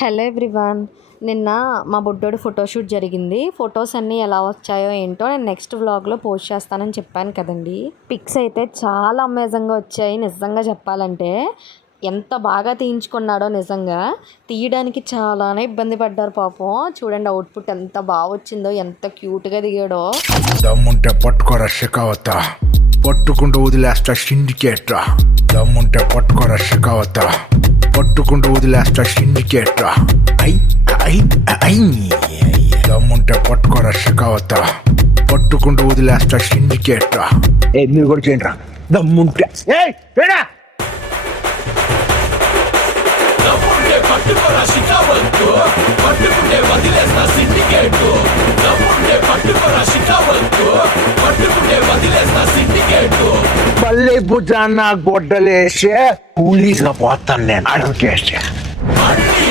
Hello everyone. నిన్న మా బుడ్డోడి photoshoot జరిగింది. ఫొటోస్ అన్నీ ఎలా వచ్చాయో ఏంటో నేను నెక్స్ట్ వ్లాగ్లో పోస్ట్ చేస్తానని చెప్పాను కదండి. పిక్స్ అయితే చాలా అమేజింగ్గా వచ్చాయి. నిజంగా చెప్పాలంటే ఎంత బాగా తీయించుకున్నాడో, నిజంగా తీయడానికి చాలానే ఇబ్బంది పడ్డారు పాపం. చూడండి అవుట్పుట్ ఎంత బాగా వచ్చిందో, ఎంత క్యూట్గా దిగాడో. దమ్ముంటే పట్టుకోరా షెకావత, పట్టుకుంటూ వదిలేస్తా సిండికేట్రా. దమ్ముంటే పట్టుకోరా షెకావత, పట్టుకుంటూ వదిలేస్తా సిండికేట్రా. ఐ ఐ ఐ దమ్ముంటే పట్టుకోరా షెకావత, పట్టుకుంటూ వదిలేస్తా సిండికేట్రా. మీరు కూడా చేయండి రా దమ్ముంటే. పట్టుకోరా షికావత్తు, పట్టుకుంటే వదిలేస్తా సిండికేటు. దమ్ముంటే పట్టుకోరా షికావత్తు, పట్టుకుంటే వదిలేస్తా సిండికేటు. పల్లె భుజాన గొడ్డలేసే కూలీగా పోతాను నేను అడవికేసే. అన్ని